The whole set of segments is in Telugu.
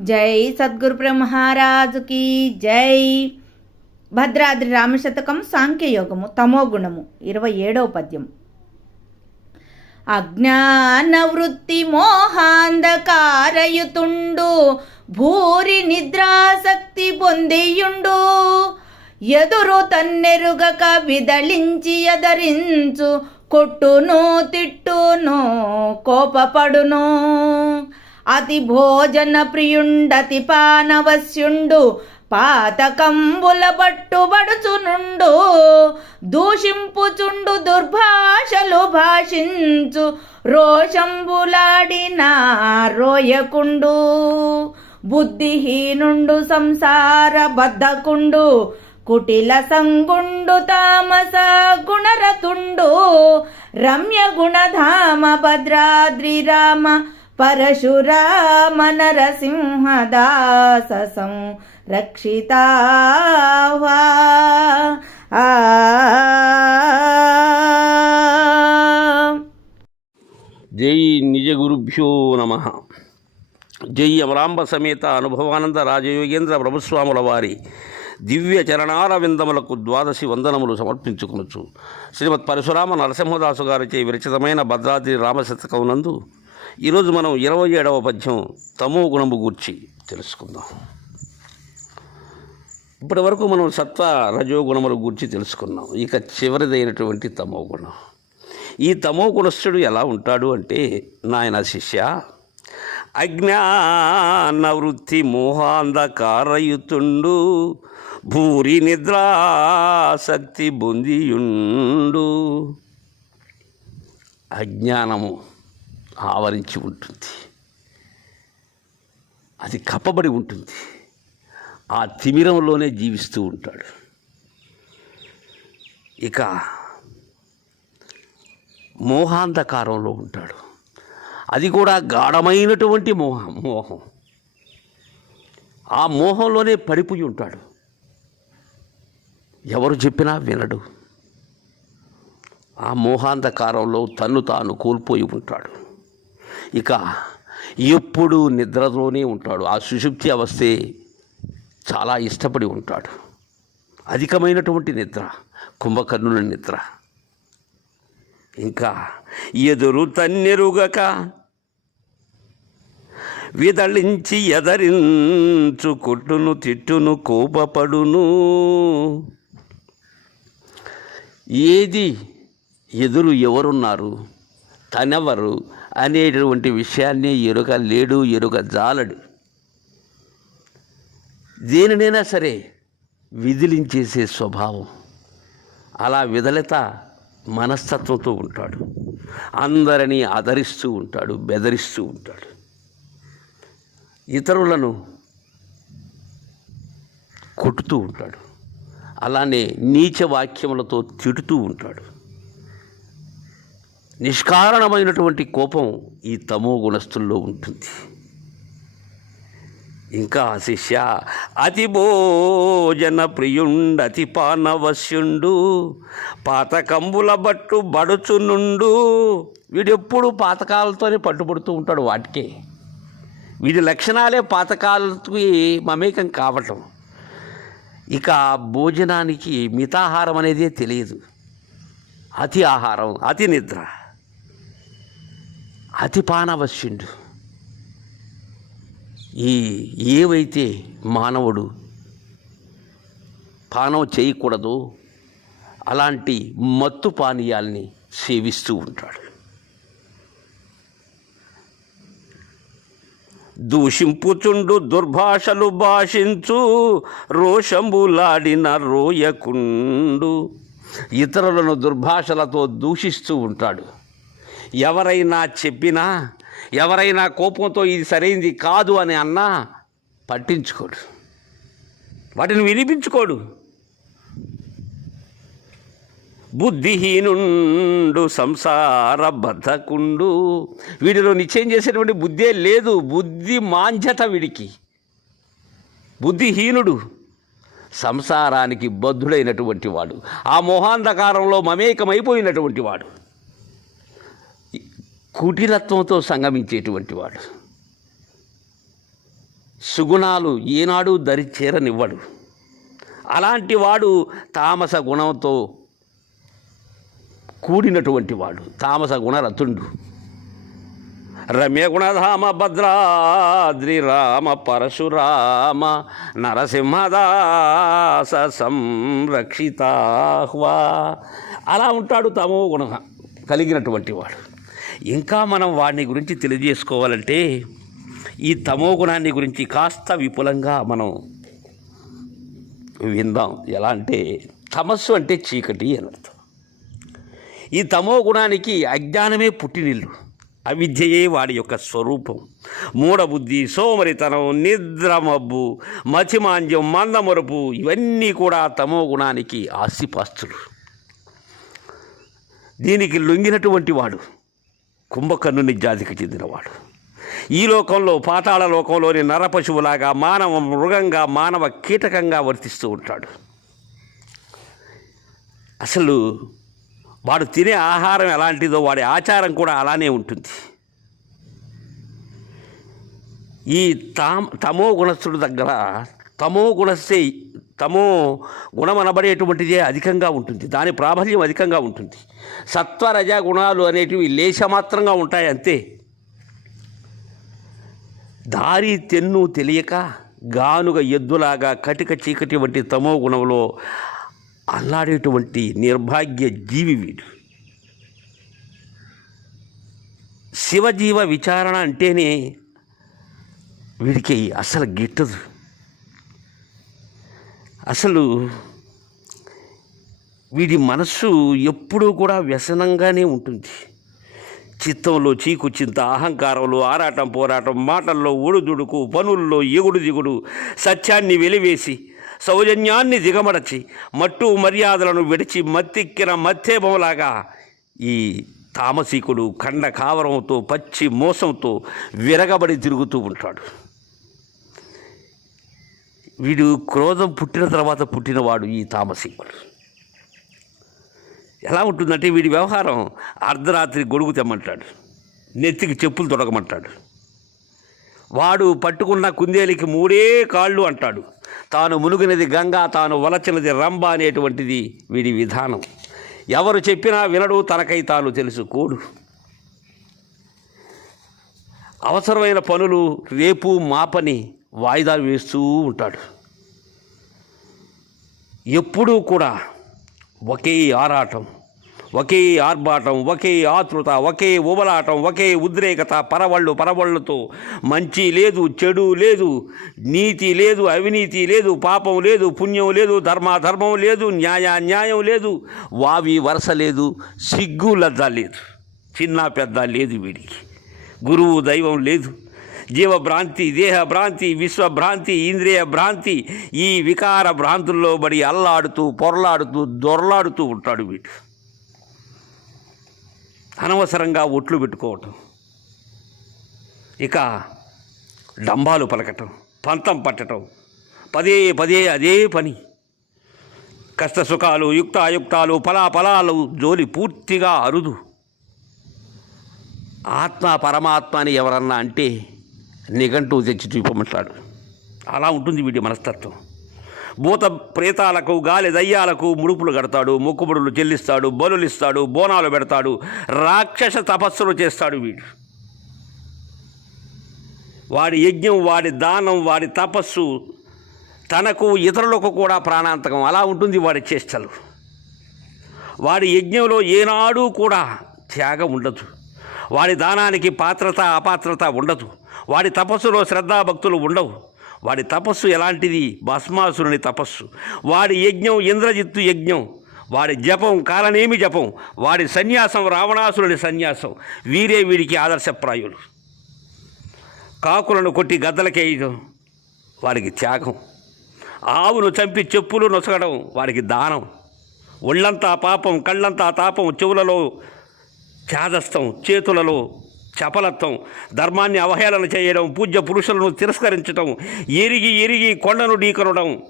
జై సద్గురు బ్రహ్మరాజుకి జై. భద్రాద్రి రామశతకం సాంఖ్యయోగము తమోగుణము ఇరవై ఏడవ పద్యం. అజ్ఞాన వృత్తి మోహాంధకారయుతుండు భూరి నిద్రాసక్తి పొందియుండు. ఎదురు తన్నెరుగక విదళించి ఎదరించు కొట్టును తిట్టును కోపపడును. అతి భోజన ప్రియుండతి పానవశ్యుండు పాతకంబుల పట్టుబడుచునుండు దూషింపుచుండు దుర్భాషలు భాషించు రోషంబులాడిన రోయకుండు బుద్ధిహీనుండు సంసార బద్ధకుండు కుటిల సంగుండు తామస గుణరతుండు రమ్య గుణధామ భద్రాద్రి రామ పరశురామ నరసింహదాస సంరక్షితావా ఆ. జై నిజ గురుభ్యో నమ. జై అమరాంబ సమేత అనుభవానంద రాజయోగేంద్ర ప్రభుస్వాముల వారి దివ్య చరణాల విందములకు ద్వాదశి వందనములు సమర్పించుకునొచ్చు శ్రీమద్ పరశురామ నరసింహదాసు గారిచే విరచితమైన భద్రాద్రి రామశతకం నందు ఈరోజు మనం ఇరవై ఏడవ పద్యం తమో గుణము గూర్చి తెలుసుకుందాం. ఇప్పటి వరకు మనం సత్వ రజోగుణముల గురించి తెలుసుకున్నాం. ఇక చివరిదైనటువంటి తమో గుణం. ఈ తమో గుణస్థుడు ఎలా ఉంటాడు అంటే నాయన శిష్య అజ్ఞాన వృత్తి మోహాంధకారయుతుండు భూరి నిద్రాసక్తి బొందియుండు. అజ్ఞానము ఆవరించి ఉంటుంది. అది కప్పబడి ఉంటుంది. ఆ తిమిరంలోనే జీవిస్తూ ఉంటాడు. ఇక మోహాంధకారంలో ఉంటాడు. అది కూడా గాఢమైనటువంటి మోహం మోహం. ఆ మోహంలోనే పడిపోయి ఉంటాడు. ఎవరు చెప్పినా వినడు. ఆ మోహాంధకారంలో తన్ను తాను కోల్పోయి ఉంటాడు. ఇక ఎప్పుడు నిద్రలోనే ఉంటాడు. ఆ సుషుప్తి అవస్థే చాలా ఇష్టపడి ఉంటాడు. అధికమైనటువంటి నిద్ర కుంభకర్ణుల నిద్ర. ఇంకా ఎదురు తన్నెరుగక విదళించి ఎదరించు కొట్టును తిట్టును కోపపడును. ఏది ఎదురు ఎవరున్నారు? తనెవరు? అనేటువంటి విషయాన్ని ఎరుక లేడు ఎరుక జాలడు. దేనినైనా సరే విదిలించేసే స్వభావం. అలా విదలిత మనస్తత్వంతో ఉంటాడు. అందరినీ ఆదరిస్తూ ఉంటాడు బెదిరిస్తూ ఉంటాడు. ఇతరులను కొట్టుతూ ఉంటాడు. అలానే నీచ వాక్యములతో తిడుతూ ఉంటాడు. నిష్కారణమైనటువంటి కోపం ఈ తమో గుణస్థుల్లో ఉంటుంది. ఇంకా శిష్య అతి భోజన ప్రియుండతి పానవశ్యుండు పాతకంబుల బట్టు బడుచునుండు. వీడెప్పుడు పాతకాలతోనే పట్టుబడుతూ ఉంటాడు వాటికే. వీడి లక్షణాలే పాతకాలకి మమేకం కావటం. ఇక భోజనానికి మితాహారం అనేదే తెలియదు. అతి ఆహారం అతి నిద్ర. అతి పానవశ్యుండు. ఈ ఏవైతే మానవుడు పానం చేయకూడదో అలాంటి మత్తు పానీయాల్ని సేవిస్తూ ఉంటాడు. దూషింపుచుండు దుర్భాషలు భాషించు రోషంబులాడిన రోయకుండు. ఇతరులను దుర్భాషలతో దూషిస్తూ ఉంటాడు. ఎవరైనా చెప్పినా ఎవరైనా కోపంతో ఇది సరైంది కాదు అని అన్నా పట్టించుకోడు. వాటిని వినిపించుకోడు. బుద్ధిహీనుండు సంసార బద్ధకుండు. వీడిలో నిశ్చయం చేసేటువంటి బుద్ధే లేదు. బుద్ధి మాంజత వీడికి. బుద్ధిహీనుడు సంసారానికి బద్ధుడైనటువంటి వాడు. ఆ మోహాంధకారంలో మమేకమైపోయినటువంటి వాడు. కుటిలత్వంతో సంగమించేటువంటి వాడు. సుగుణాలు ఏనాడు దరి చేరనివ్వడు. అలాంటి వాడు తామస గుణంతో కూడినటువంటి వాడు. తామస గుణరథుండు. రమ్య గుణధామ భద్రాద్రి రామ పరశురామ నరసింహదాస సంరక్షితాహ్వా. అలా ఉంటాడు తమో గుణ కలిగినటువంటి వాడు. ఇంకా మనం వాడిని గురించి తెలియజేసుకోవాలంటే ఈ తమో గుణాన్ని గురించి కాస్త విపులంగా మనం విందాం. ఎలా అంటే తమస్సు అంటే చీకటి అని అర్థం. ఈ తమో గుణానికి అజ్ఞానమే పుట్టినిల్లు. అవిద్యయే వాడి యొక్క స్వరూపం. మూఢబుద్ధి సోమరితనం నిద్రమబ్బు మతిమాంద్యం మందమరుపు ఇవన్నీ కూడా తమో గుణానికి ఆస్తిపాస్తులు. దీనికి లొంగినటువంటి వాడు కుంభకర్ణుని జాతికి చెందినవాడు. ఈ లోకంలో పాతాళ లోకంలోని నరపశువులాగా మానవ మృగంగా మానవ కీటకంగా వర్తిస్తూ ఉంటాడు. అసలు వాడు తినే ఆహారం ఎలాంటిదో వాడి ఆచారం కూడా అలానే ఉంటుంది. ఈ తామ్ తమో గుణస్థుడి దగ్గర తమో గుణస్థే తమో గుణం అనబడేటువంటిదే అధికంగా ఉంటుంది. దాని ప్రాబల్యం అధికంగా ఉంటుంది. సత్వరజ గుణాలు అనేటివి లేశమాత్రంగా ఉంటాయి అంతే. దారి తెన్ను తెలియక గానుగ ఎద్దులాగా కటిక చీకటి వంటి తమో గుణంలో అల్లాడేటువంటి నిర్భాగ్య జీవి వీడు. శివజీవ విచారణ అంటేనే వీడికి అసలు గిట్టదు. అసలు వీడి మనస్సు ఎప్పుడూ కూడా వ్యసనంగానే ఉంటుంది. చిత్తంలో చీకు చింత అహంకారంలో ఆరాటం పోరాటం మాటల్లో ఒడుదుడుకు పనుల్లో ఎగుడు దిగుడు సత్యాన్ని వెలివేసి సౌజన్యాన్ని దిగమడచి మట్టు మర్యాదలను విడిచి మత్తిక్కిన మత్తేభంలాగా ఈ తామసీకుడు కండ కావరంతో పచ్చి మోసంతో విరగబడి తిరుగుతూ ఉంటాడు. వీడు క్రోధం పుట్టిన తర్వాత పుట్టినవాడు ఈ తామసీకుడు ఎలా ఉంటుందంటే వీడి వ్యవహారం అర్ధరాత్రి గొడుగు తెమ్మంటాడు నెత్తికి చెప్పులు తొడగమంటాడు. వాడు పట్టుకున్న కుందేలికి మూడే కాళ్ళు అంటాడు. తాను మునుగినది గంగా తాను వలచినది రంభ అనేటువంటిది వీడి విధానం. ఎవరు చెప్పినా వినడు తనకై తాను తెలుసుకోడు. అవసరమైన పనులు రేపు మాపని వాయిదాలు వేస్తూ ఉంటాడు. ఎప్పుడూ కూడా ఒకే ఆరాటం ఒకే ఆర్భాటం ఒకే ఆతృత ఒకే ఉబలాటం ఒకే ఉద్రేకత పరవళ్ళు పరవళ్ళతో మంచి లేదు చెడు లేదు నీతి లేదు అవినీతి లేదు పాపం లేదు పుణ్యం లేదు ధర్మాధర్మం లేదు న్యాయ న్యాయం లేదు వావి వరస లేదు సిగ్గు లద్ద లేదు చిన్న పెద్ద లేదు వీడికి గురువు దైవం లేదు. జీవభ్రాంతి దేహ భ్రాంతి విశ్వభ్రాంతి ఇంద్రియ భ్రాంతి ఈ వికార భ్రాంతుల్లో బడి అల్లాడుతూ పొరలాడుతూ దొరలాడుతూ ఉంటాడు వీడు. అనవసరంగా ఒట్లు పెట్టుకోవటం. ఇక డంబాలు పలకటం పంతం పట్టటం పదే పదే అదే పని. కష్ట సుఖాలు యుక్తాయుక్తాలు ఫలాఫలాలు జోలి పూర్తిగా అరుదు. ఆత్మ పరమాత్మ అని ఎవరన్నా అంటే నిఘంటు తెచ్చి చూపమంటాడు. అలా ఉంటుంది వీడి మనస్తత్వం. భూత ప్రేతాలకు గాలి దయ్యాలకు ముడుపులు కడతాడు మొక్కుబడులు చెల్లిస్తాడు బలులు ఇస్తాడు బోనాలు పెడతాడు రాక్షస తపస్సులు చేస్తాడు వీడు. వాడి యజ్ఞం వాడి దానం వాడి తపస్సు తనకు ఇతరులకు కూడా ప్రాణాంతకం. అలా ఉంటుంది వాడి చేష్టలు. వాడి యజ్ఞంలో ఏనాడు కూడా త్యాగం ఉండదు. వాడి దానానికి పాత్రత అపాత్రత ఉండదు. వాడి తపస్సులో శ్రద్ధాభక్తులు ఉండవు. వాడి తపస్సు ఎలాంటిది? భస్మాసురుని తపస్సు. వాడి యజ్ఞం ఇంద్రజిత్తు యజ్ఞం. వాడి జపం కాలనేమి జపం. వాడి సన్యాసం రావణాసురుని సన్యాసం. వీరే వీడికి ఆదర్శప్రాయులు. కాకులను కొట్టి గద్దలకేయడం వాడికి త్యాగం. ఆవును చంపి చెప్పులు నొసగడం వాడికి దానం. ఒళ్ళంతా పాపం కళ్ళంతా తాపం చెవులలో ఛాదస్థం చేతులలో చపలత్వం ధర్మాన్ని అవహేళన చేయడం పూజ్య పురుషులను తిరస్కరించడం ఎరిగి ఎరిగి కొండను ఢీకొనడం.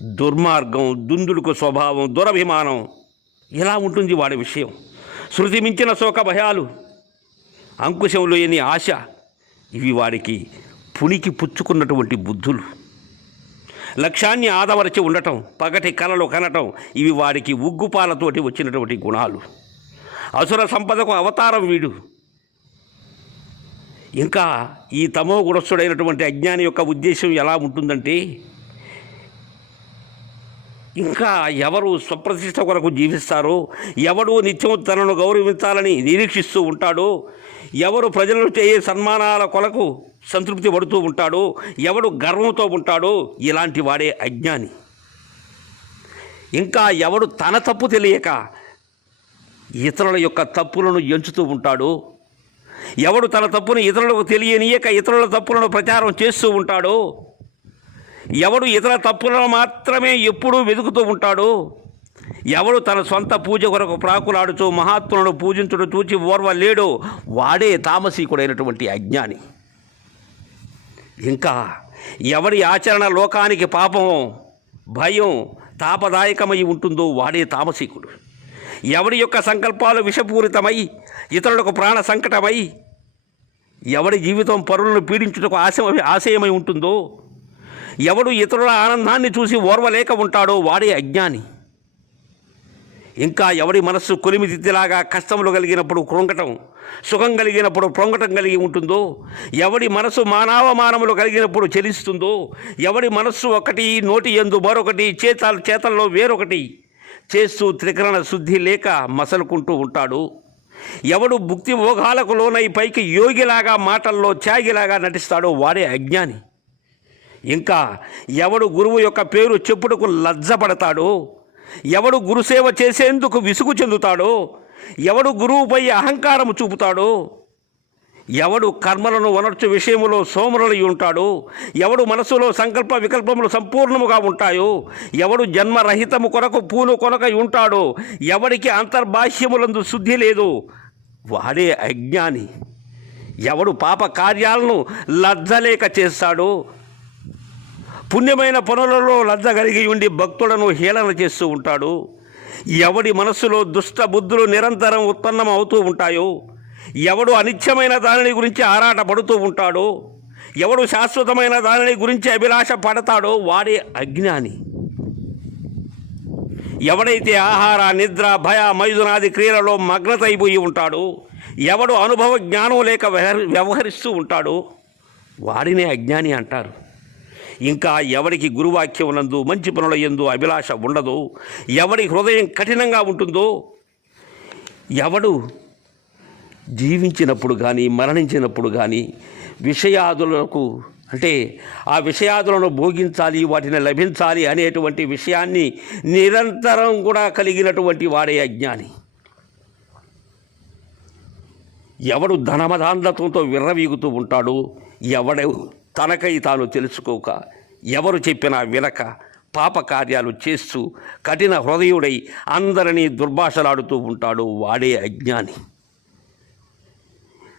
దుర్మార్గం దుందుడుకు స్వభావం దురభిమానం. ఇలా ఉంటుంది వాడి విషయం. శృతి మించిన శోక భయాలు అంకుశం లేని ఆశ ఇవి వాడికి పునికి పుచ్చుకున్నటువంటి బుద్ధులు. లక్ష్యాన్ని ఆదవరచి ఉండటం పగటి కలలు కనటం ఇవి వాడికి ఉగ్గుపాలతోటి వచ్చినటువంటి గుణాలు. అసుర సంపదకు అవతారం వీడు. ఇంకా ఈ తమో గుణస్థుడైనటువంటి అజ్ఞాని యొక్క ఉద్దేశం ఎలా ఉంటుందంటే ఇంకా ఎవరు స్వప్రతిష్ట కొరకు జీవిస్తారో ఎవడు నిత్యం తనను గౌరవించాలని నిరీక్షిస్తూ ఉంటాడో ఎవరు ప్రజలను చేయే సన్మానాల కొరకు సంతృప్తి పడుతూ ఉంటాడో ఎవడు గర్వంతో ఉంటాడో ఇలాంటి వాడే అజ్ఞాని. ఇంకా ఎవడు తన తప్పు తెలియక ఇతరుల యొక్క తప్పులను ఎంచుతూ ఉంటాడో ఎవడు తన తప్పును ఇతరులకు తెలియనీయక ఇతరుల తప్పులను ప్రచారం చేస్తూ ఉంటాడో? ఎవడు ఇతర తప్పులను మాత్రమే ఎప్పుడూ వెతుకుతూ ఉంటాడో? ఎవడు తన సొంత పూజ కొరకు ప్రాకులాడుతూ మహాత్ములను పూజించుడు చూచి ఓర్వ లేడో వాడే తామసీకుడైనటువంటి అజ్ఞాని. ఇంకా ఎవడి ఆచరణ లోకానికి పాపం భయం తాపదాయకమై ఉంటుందో వాడే తామసీకుడు. ఎవడి యొక్క సంకల్పాలు విషపూరితమై ఇతరులకు ప్రాణ సంకటమై ఎవడి జీవితం పరులను పీడించుటకు ఆశ ఆశయమై ఉంటుందో ఎవడు ఇతరుల ఆనందాన్ని చూసి ఓర్వలేక ఉంటాడో వాడే అజ్ఞాని. ఇంకా ఎవడి మనస్సు కొలిమిదిద్దిలాగా కష్టములు కలిగినప్పుడు కృంగటం సుఖం కలిగినప్పుడు ప్రొంగటం కలిగి ఉంటుందో ఎవడి మనసు మానవమానములు కలిగినప్పుడు చెలిస్తుందో ఎవడి మనస్సు ఒకటి నోటి ఎందు మరొకటి చేతాలు చేతల్లో వేరొకటి చేస్తూ త్రికరణ శుద్ధి లేక మసలుకుంటూ ఉంటాడు. ఎవడు భుక్తి భోగాలకు లోనై పైకి యోగిలాగా మాటల్లో త్యాగిలాగా నటిస్తాడో వాడే అజ్ఞాని. ఇంకా ఎవడు గురువు యొక్క పేరు చెప్పుటకు లజ్జపడతాడో ఎవడు గురుసేవ చేసేందుకు విసుగు చెందుతాడో ఎవడు గురువుపై అహంకారము చూపుతాడో ఎవడు కర్మలను వనర్చు విషయములో సోమరులై ఉంటాడు? ఎవడు మనసులో సంకల్ప వికల్పములు సంపూర్ణముగా ఉంటాయో? ఎవడు జన్మరహితము కొరకు పూలు కొనక ఉంటాడో? ఎవడికి అంతర్భాష్యములందు శుద్ధి లేదు? వాడే అజ్ఞాని. ఎవడు పాప కార్యాలను లజ్జలేక చేస్తాడు? పుణ్యమైన పనులలో లజ్జ కలిగి ఉండి భక్తులను హేళన చేస్తూ ఉంటాడు? ఎవడి మనస్సులో దుష్ట బుద్ధులు నిరంతరం ఉత్పన్నం అవుతూ ఉంటాయో? ఎవడు అనిత్యమైన దానిని గురించి ఆరాట పడుతూ ఉంటాడో ఎవడు శాశ్వతమైన దానిని గురించి అభిలాష పడతాడో వాడే అజ్ఞాని. ఎవడైతే ఆహార నిద్ర భయ మైదునాది క్రియలలో మగ్నతైపోయి ఉంటాడో ఎవడు అనుభవ జ్ఞానం లేక వ్యవహరిస్తూ ఉంటాడో వాడినే అజ్ఞాని అంటారు. ఇంకా ఎవడికి గురువాక్యం నందు మంచి పనుల ఎందు అభిలాష ఉండదో ఎవడి హృదయం కఠినంగా ఉంటుందో ఎవడు జీవించినప్పుడు కానీ మరణించినప్పుడు కానీ విషయాదులకు అంటే ఆ విషయాదులను భోగించాలి వాటిని లభించాలి అనేటువంటి విషయాన్ని నిరంతరం కూడా కలిగినటువంటి వాడే అజ్ఞాని. ఎవడు ధనమదాంధత్వంతో విర్రవీగుతూ ఉంటాడో ఎవడు తనకై తాను తెలుసుకోక ఎవరు చెప్పినా వినక పాపకార్యాలు చేస్తూ కఠిన హృదయుడై అందరినీ దుర్భాషలాడుతూ ఉంటాడు వాడే అజ్ఞాని.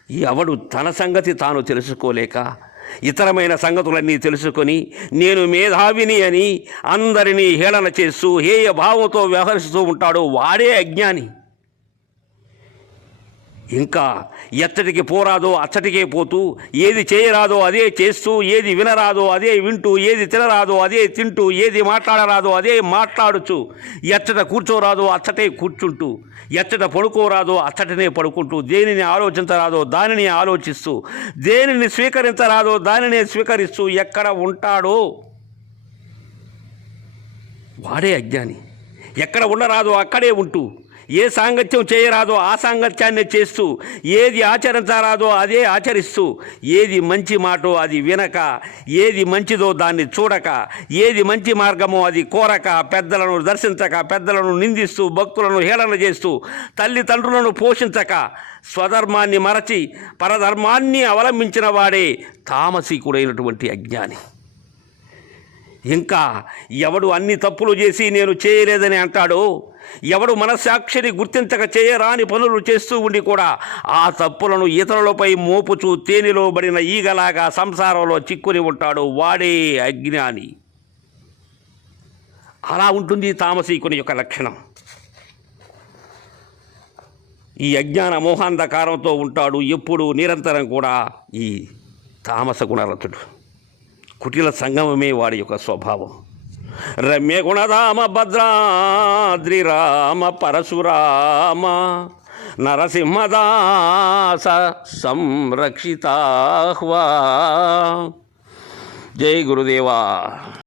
ఎవడు తన సంగతి తాను తెలుసుకోలేక ఇతరమైన సంగతులన్నీ తెలుసుకొని నేను మేధావిని అని అందరినీ హేళన చేస్తూ హేయ భావంతో వ్యవహరిస్తూ ఉంటాడో వాడే అజ్ఞాని. ఇంకా ఎత్తటికి పోరాదో అచ్చటికే పోతూ ఏది చేయరాదో అదే చేస్తూ ఏది వినరాదో అదే వింటూ ఏది తినరాదో అదే తింటూ ఏది మాట్లాడరాదో అదే మాట్లాడుచు ఎచ్చట కూర్చోరాదో అచ్చటే కూర్చుంటూ ఎచ్చట పడుకోరాదో అచ్చటనే పడుకుంటూ దేనిని ఆలోచించరాదో దానిని ఆలోచిస్తూ దేనిని స్వీకరించరాదో దానినే స్వీకరిస్తూ ఎక్కడ ఉంటాడో? వాడే అజ్ఞాని. ఎక్కడ ఉండరాదో అక్కడే ఉంటూ ఏ సాంగత్యం చేయరాదో ఆ సాంగత్యాన్ని చేస్తూ ఏది ఆచరించరాదో అదే ఆచరిస్తూ ఏది మంచి మాటో అది వినక ఏది మంచిదో దాన్ని చూడక ఏది మంచి మార్గమో అది కోరక పెద్దలను దర్శించక పెద్దలను నిందిస్తూ భక్తులను హేళన చేస్తూ తల్లిదండ్రులను పోషించక స్వధర్మాన్ని మరచి పరధర్మాన్ని అవలంబించిన వాడే తామసికుడైనటువంటి అజ్ఞాని. ఇంకా ఎవడు అన్ని తప్పులు చేసి నేను చేయలేదని అంటాడో ఎవడు మనస్సాక్షిని గుర్తించక చేయరాని పనులు చేస్తూ ఉండి కూడా ఆ తప్పులను ఇతరులపై మోపుచూ తేనెలో పడిన ఈగలాగా సంసారంలో చిక్కుని ఉంటాడు వాడే అజ్ఞాని. అలా ఉంటుంది తామసీకుని యొక్క లక్షణం. ఈ అజ్ఞాన మోహాంధకారంతో ఉంటాడు ఎప్పుడు నిరంతరం కూడా ఈ తామస గుణరతుడు కుటిల సంగమమే వాడి యొక్క స్వభావం. రమ్య గుణరామ భద్రాద్రి రామ పరశురామ నరసింహదాస సంరక్షితాహ్వా జై గురుదేవా.